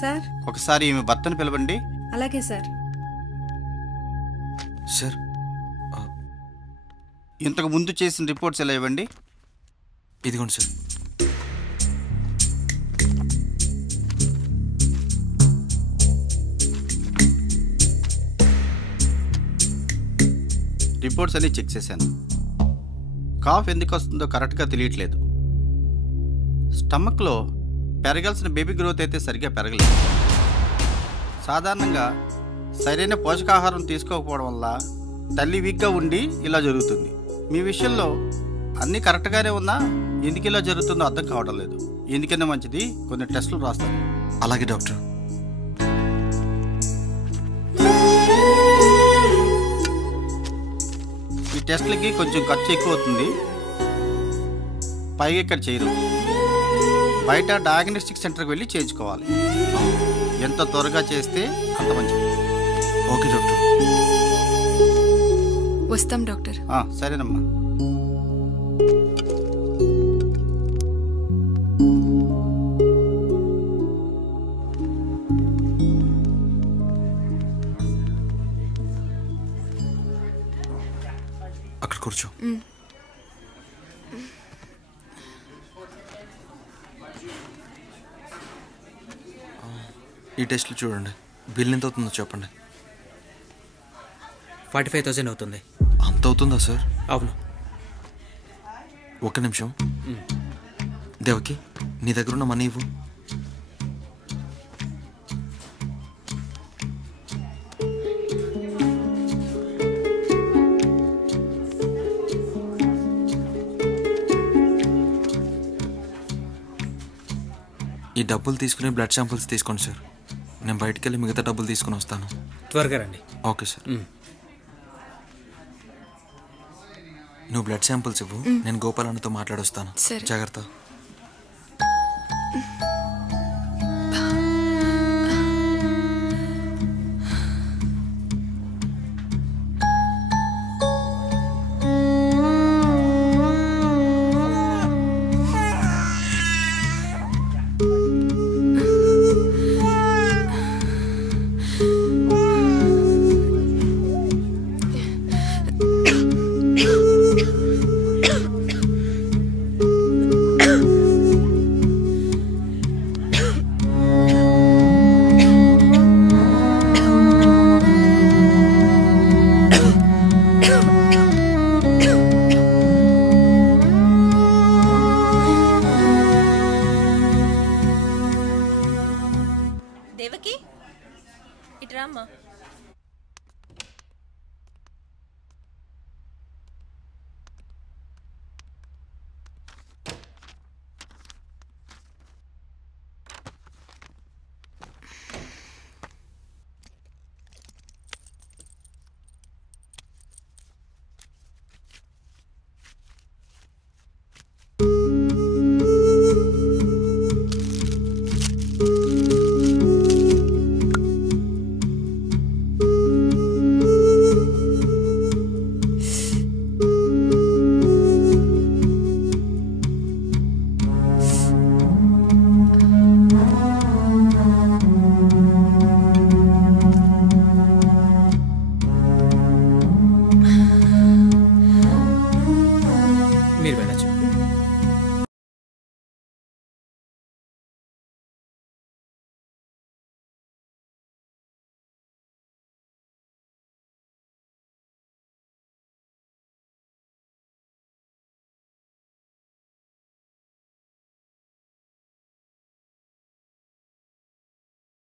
Sir ఒకసారి ఈమె భర్తను పిలవండి. అలాగే సార్. సార్ ఇంతకు ముందు చేసిన రిపోర్ట్స్ ఎలా ఇవ్వండి. ఇదిగోండి సార్. రిపోర్ట్స్ అన్నీ చెక్ చేశాను. కాఫ్ ఎందుకు వస్తుందో కరెక్ట్గా తెలియట్లేదు. స్టమక్లో పెరగాల్సిన బేబీ గ్రోత్ అయితే సరిగ్గా పెరగలేదు. సాధారణంగా సరైన పోషకాహారం తీసుకోకపోవడం వల్ల తల్లి వీక్గా ఉండి ఇలా జరుగుతుంది. మీ విషయంలో అన్నీ కరెక్ట్గానే ఉన్నా ఎందుకు ఇలా జరుగుతుందో అర్థం కావడం లేదు. ఎందుకన్నా మంచిది కొన్ని టెస్టులు రాస్తాను. అలాగే డాక్టర్. ఈ టెస్టులకి కొంచెం ఖర్చు ఎక్కువ అవుతుంది. పైగా ఇక్కడ చేయరు, బయట డయాగ్నోస్టిక్ సెంటర్కి వెళ్ళి చేయించుకోవాలి. ఎంత త్వరగా చేస్తే అంత మంచిది. Okay doctor. వస్తాం డాక్టర్. సరేనమ్మా. అక్కడ కూర్చో. ఈ టెస్ట్లు చూడండి. బిల్ ఎంత అవుతుందో చెప్పండి. 45,000 అవుతుంది. అంత అవుతుందా సార్? అవును. ఒక్క నిమిషం. దేవకి, నీ దగ్గర ఉన్న మనీ ఇవ్వు. ఈ డబ్బులు తీసుకుని బ్లడ్ శాంపిల్స్ తీసుకోండి సార్. నేను బయటికి వెళ్ళి మిగతా డబ్బులు తీసుకుని వస్తాను. త్వరగా రండి. Okay sir. నువ్వు బ్లడ్ శాంపిల్స్ ఇవ్వు, నేను గోపాలన్నతో మాట్లాడొస్తాను. జాగ్రత్త. దేవకి, ఇట్రామ్మా.